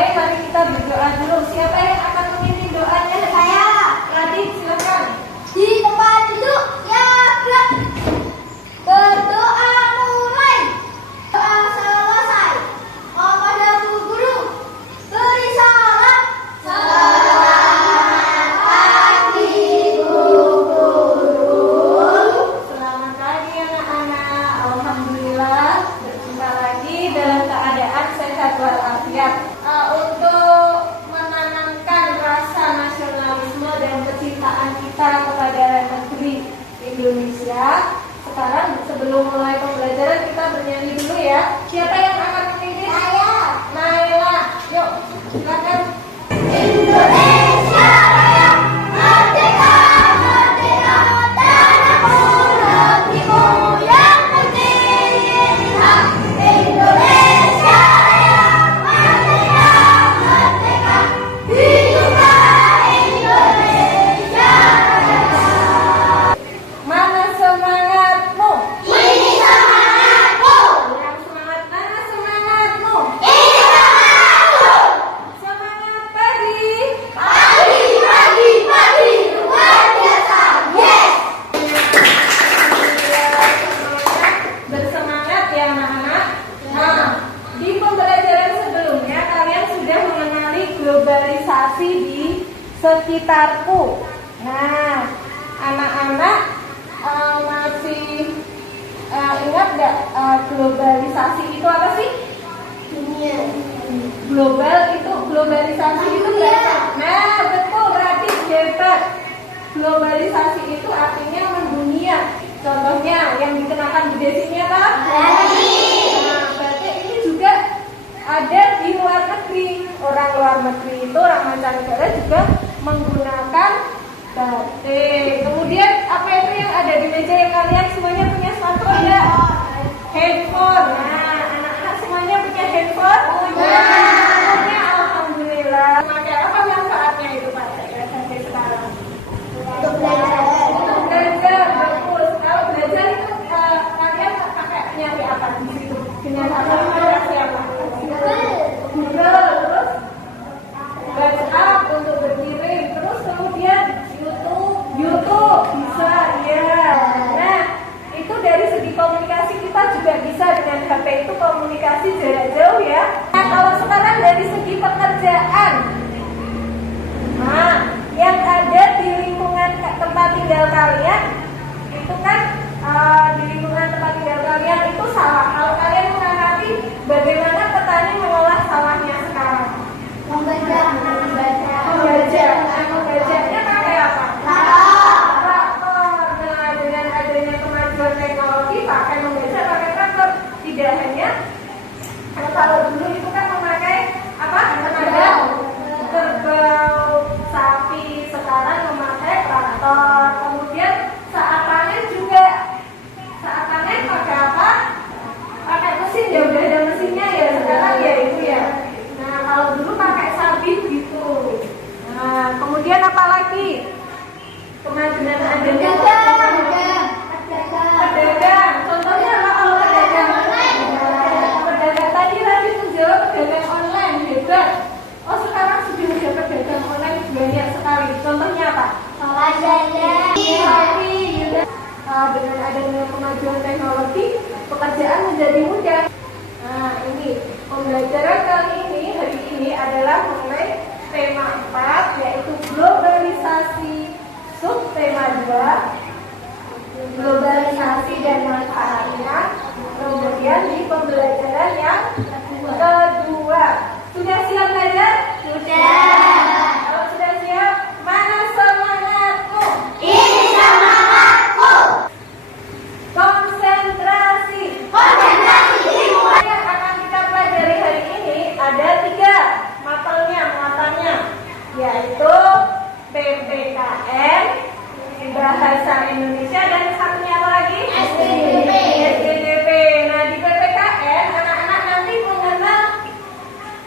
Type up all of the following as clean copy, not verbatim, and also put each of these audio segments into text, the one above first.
memulai, mari kita berdoa dulu. Siapa yang akan memimpin doanya? Saya. Radit, silakan. Di tempat duduk yang gerak. Berdoa mulai. Doa selesai. Kepada Bu Guru. Beri salam. Selamat pagi Bu Guru. Selamat pagi anak-anak. Alhamdulillah berjumpa lagi dalam keadaan sehat walafiat. Untuk menanamkan rasa nasionalisme dan kecintaan kita kepada negeri Indonesia, sekarang sebelum mulai pembelajaran kita bernyanyi dulu ya. Siapa yang akan memimpin? Saya. Naila, yuk silakan. Indonesia Raya, merdeka, merdeka, tanahku, negeriku yang tercinta. Indonesia Raya, merdeka, merdeka, hiduplah Indonesia Raya. Mana semangatmu? Ini semangatku, Yang semangat, mana semangatmu? ini semangatku. Semangat pagi. Pagi, pagi, pagi, luar biasa, yes. Bersemangat ya anak-anak. Nah, di pembelajaran sebelumnya kalian sudah mengenali globalisasi di sekitarku. Nah, anak-anak masih ingat nggak globalisasi itu apa sih? Dunia. Globalisasi itu Dunia. Nah, betul, berarti hebat. Globalisasi itu artinya mendunia. Contohnya yang dikenakan di desinya apa? Berarti. Nah, berarti ini juga ada di luar negeri. Orang luar negeri itu, orang mancanegara juga menggunakan batik. Kemudian apa itu yang ada di meja yang kalian semuanya punya smartphone ya? Handphone. Nah, anak-anak semuanya punya handphone? Punya. Alhamdulillah. Pakai apa manfaatnya itu Pak sampai sekarang? Untuk belajar. Untuk belajar, betul. Kalau belajar itu kalian pakai nyari apa di situ? Dengan aplikasi apa? Google, terus WhatsApp untuk berkirim, terus kemudian YouTube bisa ya. Nah, itu dari segi komunikasi kita juga bisa dengan HP itu komunikasi jarak jauh ya. Nah, kalau sekarang dari segi pekerjaan, nah, yang ada di lingkungan tempat tinggal kalian itu kan di lingkungan tempat tinggal kalian itu sawah. Kalau kalian mengamati bagaimana petani mengolah sawahnya sekarang? Membaca. Membajanya pakai apa? Traktor. Nah, dengan adanya kemajuan teknologi pakai membaca pakai traktor. Tidak hanya kalau dulu itu kan memakai apa? Tenaga kerbau, sapi. Sekarang memakai traktor. Kemudian saat panen juga pakai apa? Pakai mesin ya, udah ada mesinnya ya sekarang ya itu ya. Nah, kalau dulu pakai sabit gitu. Nah, kemudian apa lagi? Kemajuan adanya pedagang. Contohnya apa kalau pedagang? Pedagang tadi menjawab pedagang online hebat. Oh, sekarang sudah ada pedagang online banyak sekali. Contohnya apa? Dengan adanya kemajuan teknologi, pekerjaan menjadi mudah. Nah, ini pembelajaran kali ini, hari ini adalah mengenai tema 4, yaitu globalisasi. Subtema 2, globalisasi dan manfaatnya. Kemudian di pembelajaran yang kedua. Sudah siap belajar? Sudah. Kalau sudah siap, mana semangatmu? Ini semangatku. Konsentrasi. Konsentrasi. Yang akan kita pelajari hari ini ada 3 matanya, yaitu PPKN, Bahasa Indonesia, dan satunya apa lagi? SPDP. Nah, di PPKN anak-anak nanti mengenal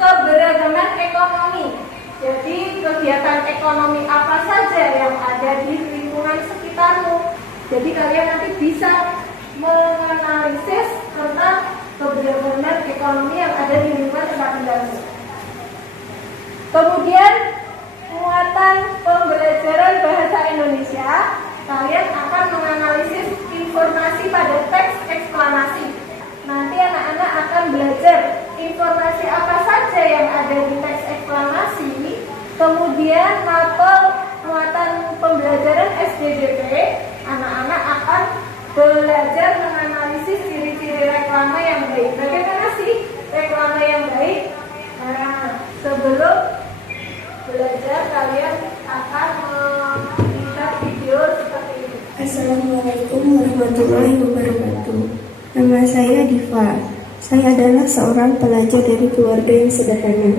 keberagaman ekonomi. Jadi kegiatan ekonomi apa saja yang ada di lingkungan sekitarmu. Jadi kalian nanti bisa menganalisis tentang keberagaman ekonomi yang ada di lingkungan tempat tinggalmu. Kemudian muatan pembelajaran bahasa Indonesia, kalian akan menganalisis informasi pada teks eksklamasi. Nanti anak-anak akan belajar informasi apa saja yang ada di teks eksklamasi. Kemudian mapel muatan pembelajaran SDDP, anak-anak akan belajar menganalisis ciri-ciri reklame yang baik. Bagaimana sih reklame yang baik? Nah, sebelum belajar kalian akan melihat video seperti ini. Assalamualaikum warahmatullahi wabarakatuh. Nama saya Diva. Saya adalah seorang pelajar dari keluarga yang sederhana.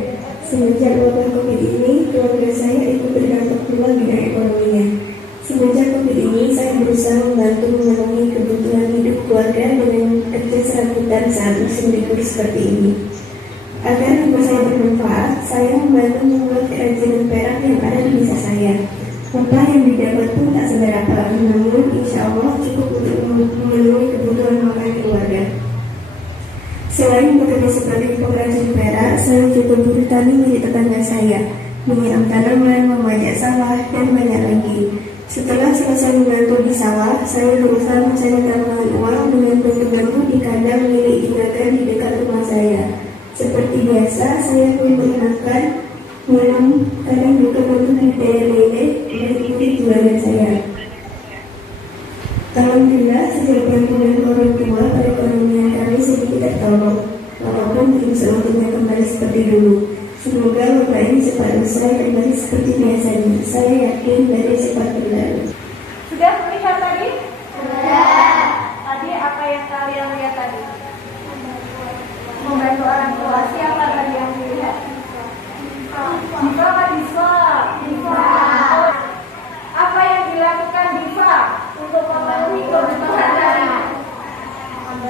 Semenjak wabah COVID ini, keluarga saya ikut berdampak pula bidang ekonominya. Semenjak COVID ini, saya berusaha membantu memenuhi kebutuhan hidup keluarga dengan kerja serabutan saat musim libur seperti ini. Agar hidup saya bermanfaat, saya membantu membuat kerajinan perak yang ada di desa saya. Upah yang didapat pun tak seberapa, namun insya Allah cukup untuk memenuhi kebutuhan makan keluarga. Selain bekerja sebagai pengrajin perak, saya juga bertani milik tetangga saya, menyiram tanaman, memajak sawah, dan banyak lagi. Setelah selesai membantu di sawah, saya berusaha mencari tambahan uang dengan bambu-bambu di kandang milik juragan di dekat rumah saya. Seperti biasa, saya pun makan, minum, kadang juga membudidaya lele, mengikuti jualan saya. Alhamdulillah, sejak bantuan orang tua, perekonomian kami sedikit tertolong, walaupun belum seutuhnya kembali seperti dulu. Semoga wabah ini cepat usai kembali seperti biasanya. Saya yakin dari cepat berlalu. Sudah melihat tadi? Sudah. Tadi apa yang kalian lihat tadi? Membantu orang tua. Siapa tadi yang dilihat? Diva apa Diva? Diva. Apa yang dilakukan Diva untuk memenuhi kebutuhan tadi?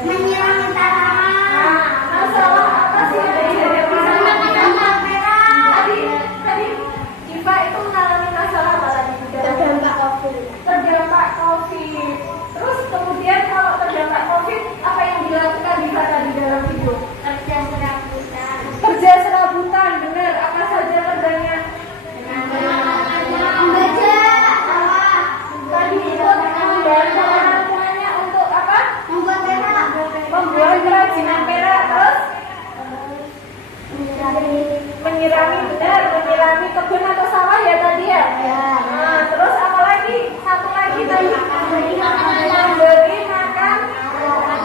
Menyiram tanaman. Nah, masalah apa sih yang dihadapi sama Diva? Tadi Diva itu mengalami masalah apa tadi? Terdampak COVID. Terdampak COVID. Terus kemudian kalau terdampak COVID, apa yang dilakukan Diva tadi dalam video? Kerja serabutan. Kerja serabutan, benar. Apa saja kerjanya? Membaca. Tadi ikut membantu orang tuanya untuk apa? Membuat perak. Membuat kerajinan perak. Terus menyirami, benar, menyirami kebun atau sawah ya tadi ya? Ya. Nah, terus apa lagi? Satu lagi tadi. Memberi makan Memberi makan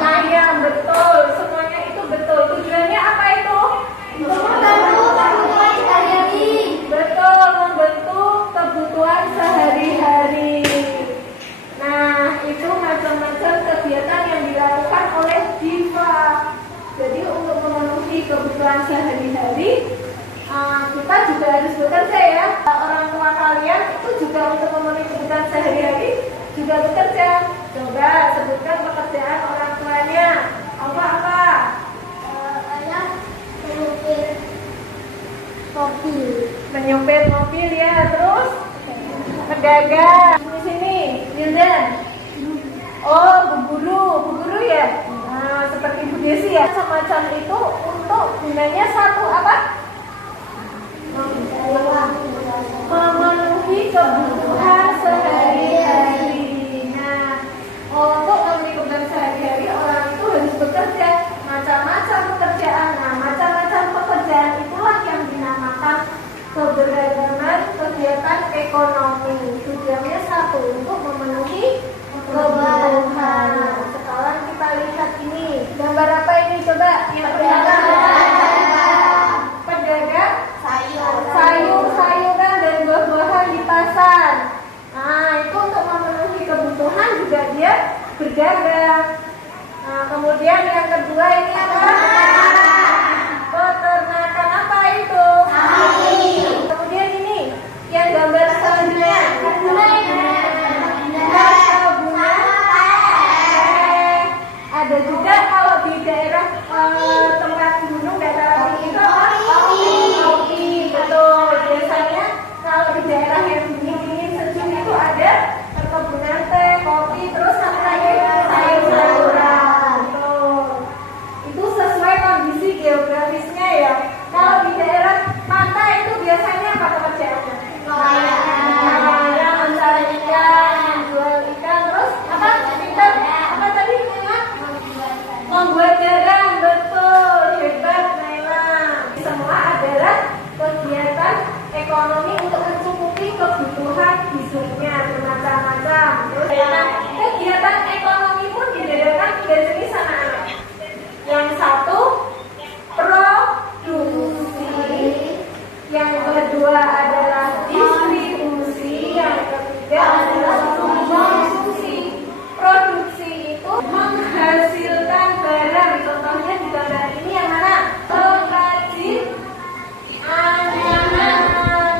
ayam, betul. Semuanya itu betul. Tujuannya apa itu? membantu kebutuhan sehari-hari. Betul, membentuk kebutuhan sehari-hari. Nah, itu macam-macam kegiatan yang dilakukan oleh Diva. Jadi untuk memenuhi kebutuhan sehari-hari, kita juga harus bekerja ya. Orang tua kalian itu juga untuk memenuhi kebutuhan sehari-hari juga bekerja. Coba sebutkan pekerjaan orang tuanya. Apa-apa? Ayah mengukir mobil. Menyopir mobil ya, terus pedagang. Di sini, Yundan. Oh, bu guru ya. Nah, seperti Bu Desi ya. Semacam itu untuk gunanya satu apa? Memenuhi kebutuhan sehari-hari. Nah, untuk memenuhi kebutuhan sehari-hari orang itu harus bekerja. Macam-macam pekerjaan. Nah, macam-macam pekerjaan itulah yang dinamakan keberagaman kegiatan ekonomi. Tujuannya satu, untuk memenuhi kebutuhan. Sekarang kita lihat ini. Gambar apa ini? Coba yang pertama. Pedagang sayur-sayuran dan buah-buahan di pasar. Nah, itu untuk memenuhi kebutuhan juga dia berdagang. Nah, kemudian yang kedua ini apa? Peternakan. Apa itu? Kemudian ini yang gambar selanjutnya. Perkebunan kedua adalah distribusi, yang ketiga adalah konsumsi. Produksi itu menghasilkan barang. Contohnya di gambar ini yang mana? Pengrajin anyaman.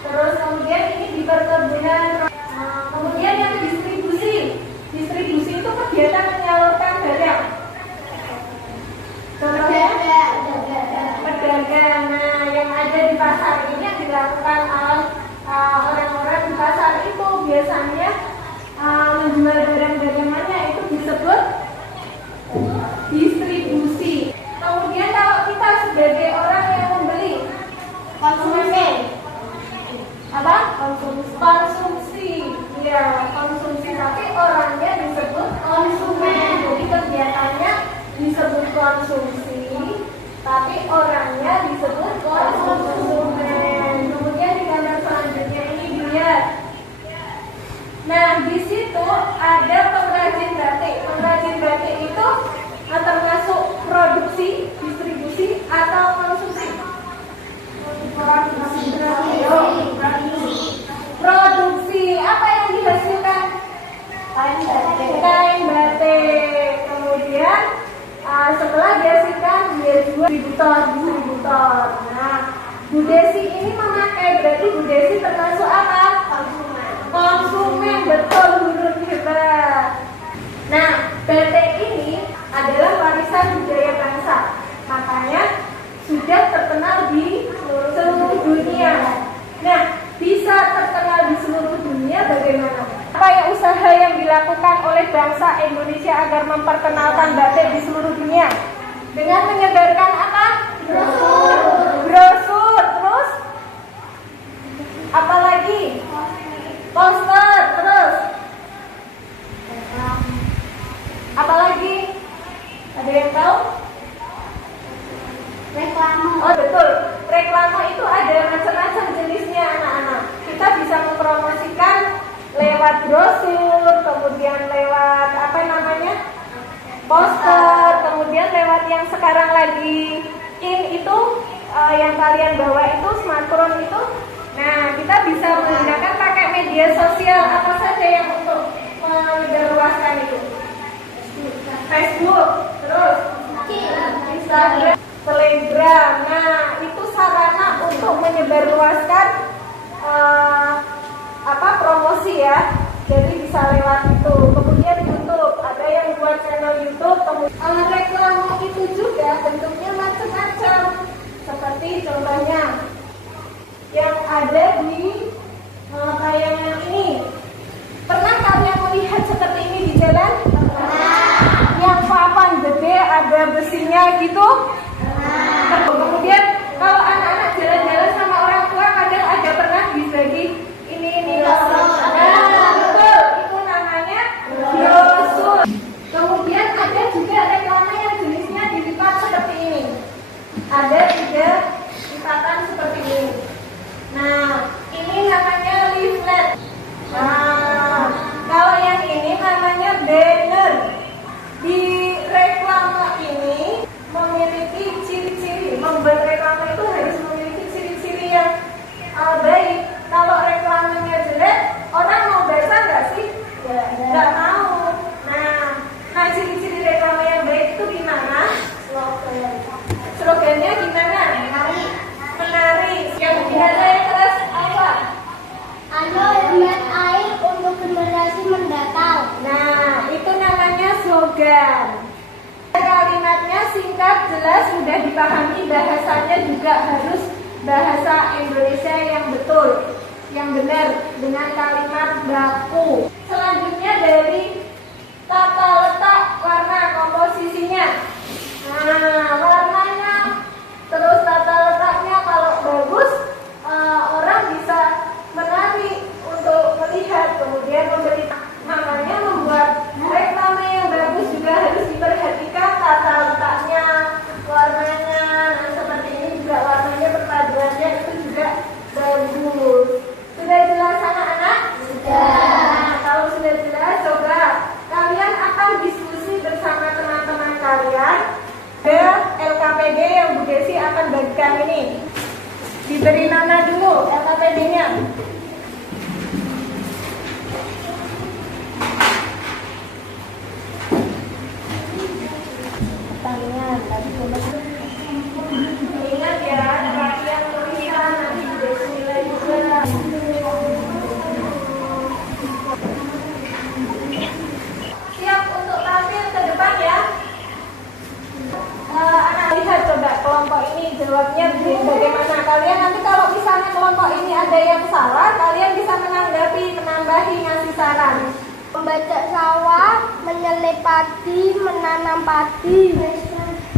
Terus kemudian ini di perkebunan. Kemudian yang distribusi. Distribusi itu kegiatan menyalurkan barang. Contohnya pedagang. Nah, yang ada di pasar ini yang dilakukan oleh orang-orang di pasar itu biasanya menjual barang dagangannya itu disebut distribusi. Kemudian kalau kita sebagai orang yang membeli, konsumsi. Apa? Konsumsi. Ya, konsumsi, tapi orangnya disebut konsumen. Jadi kegiatannya disebut konsumsi, tapi orangnya disebut konsumen. Kemudian di gambar selanjutnya ini dilihat. Nah, di situ ada pengrajin batik. Pengrajin batik itu termasuk produksi, distribusi, atau konsumsi? Produksi. Apa yang dihasilkan? Kain batik. Kemudian setelah dihasilkan dia jual distributor. Nah, Bu Desi ini memakai, berarti Bu Desi termasuk apa? Konsumen, betul, huruf hebat. Nah, batik ini adalah warisan budaya bangsa. Makanya sudah terkenal di seluruh dunia. Nah, bisa terkenal di seluruh dunia bagaimana? Apa yang usaha yang dilakukan oleh bangsa Indonesia agar memperkenalkan batik di seluruh dunia? Dengan menyebarkan apa? Brosur. Terus apa lagi? Poster. Terus apa lagi? Ada yang tahu? Reklame. Oh, betul. Reklame itu ada macam-macam jenisnya, anak-anak. Kita bisa mempromosikan lewat brosur, kemudian lewat apa namanya? Poster, kemudian lewat yang sekarang lagi itu yang kalian bawa itu smartphone itu. Nah, kita bisa menggunakan pakai media sosial apa saja yang untuk menyebarluaskan itu. Facebook, terus Instagram, Telegram. Nah, itu sarana untuk menyebarluaskan promosi ya. Jadi bisa lewat itu. Kemudian YouTube, ada yang buat channel YouTube. Kemudian reklame itu juga bentuknya macam-macam. Seperti contohnya yang ada di tayangan ini. Pernah kalian melihat seperti ini di jalan? Yang papan gede ada besinya gitu. Kemudian kalau anak-anak jalan-jalan sama orang tua kadang ada pernah dibagi ini loh. Nah, betul, itu namanya brosur. Kemudian ada juga reklame yang jenisnya dilipat seperti ini. Ada 3 lipatan seperti ini. Nah, ini namanya leaflet. Nah, kalau yang ini namanya banner. Di reklame ini memiliki ciri-ciri. Membuat reklame itu harus memiliki ciri-ciri yang baik. Kalau reklamenya jelek, orang mau baca nggak sih? Nggak mau. Nah, ciri-ciri reklame yang baik itu gimana? Slogannya gimana? Menarik. Yang gimana yang keras apa? Hemat air untuk generasi mendatang. Nah, itu namanya slogan. Kalimatnya singkat, jelas, mudah dipahami. Bahasanya juga harus bahasa Indonesia yang betul, yang benar, dengan kalimat baku. Selanjutnya dari tata letak warna komposisinya. Nah, warnanya, terus tata letaknya kalau bagus, orang bisa menarik untuk melihat, kemudian membeli. Makanya membuat reklame yang bagus juga harus diperhatikan tata letaknya, warnanya. Nah, seperti ini juga warnanya, perpaduannya itu juga bagus. Sudah jelas anak-anak? Sudah. Nah, kalau sudah jelas, coba kalian akan diskusi bersama teman-teman kalian. LKPD yang Bu Desi akan bagikan ini. Diberi nama dulu. APD-nya. Pertanyaan tadi coba. Ingat ya, latihan tulisan nanti dikasih nilai juga. Siap untuk tampil ke depan ya. Anak lihat coba kelompok ini jawabnya bagaimana. Kalian nanti kalau misalnya kelompok ini ada yang salah, kalian bisa menanggapi, menambahi, ngasih saran. Membaca sawah, menyelip padi, menanam padi.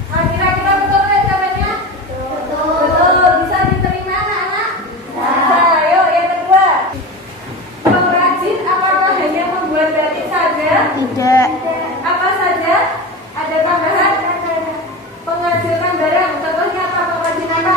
Kira-kira betul kan jawabannya? Betul. Bisa diterima anak-anak? Bisa. Ayo yang kedua. Pengrajin apakah hanya membuat batik saja? Tidak. Apa saja? Ada tambahan? Menghasilkan barang. Contohnya apa? Pengrajin apa?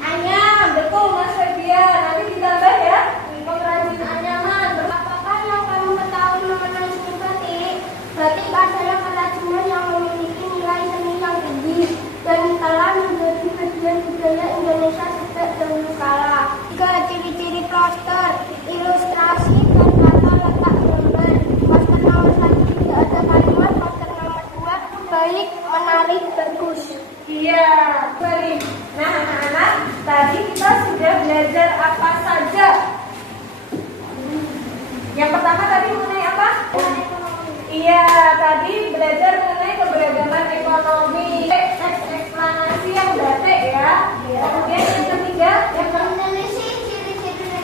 Anyam. Betul Mas Febian. Nanti ditambah ya. Pengrajin anyaman. Apakah yang kamu ketahui mengenai seni batik? Batik adalah kerajinan yang memiliki nilai seni yang tinggi dan telah menjadi bagian budaya Indonesia sejak dahulu kala. Ciri-ciri poster, ilustrasi, dan tata letak gambar. Poster nomor 1 tidak ada kalimat, poster nomor 2 baik, menarik, bagus. Iya, baik. Nah, anak-anak, tadi kita sudah belajar apa saja? Yang pertama tadi mengenai apa? Iya, tadi belajar mengenai keberagaman ekonomi, eksplanasi yang batik ya. Kemudian yang ketiga,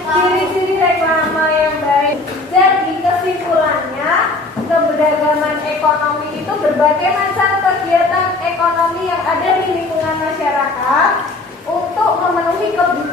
ciri-ciri reklama yang baik. Jadi kesimpulannya, keberagaman ekonomi itu berbagai macam kegiatan ekonomi yang ada di lingkungan masyarakat untuk memenuhi kebutuhan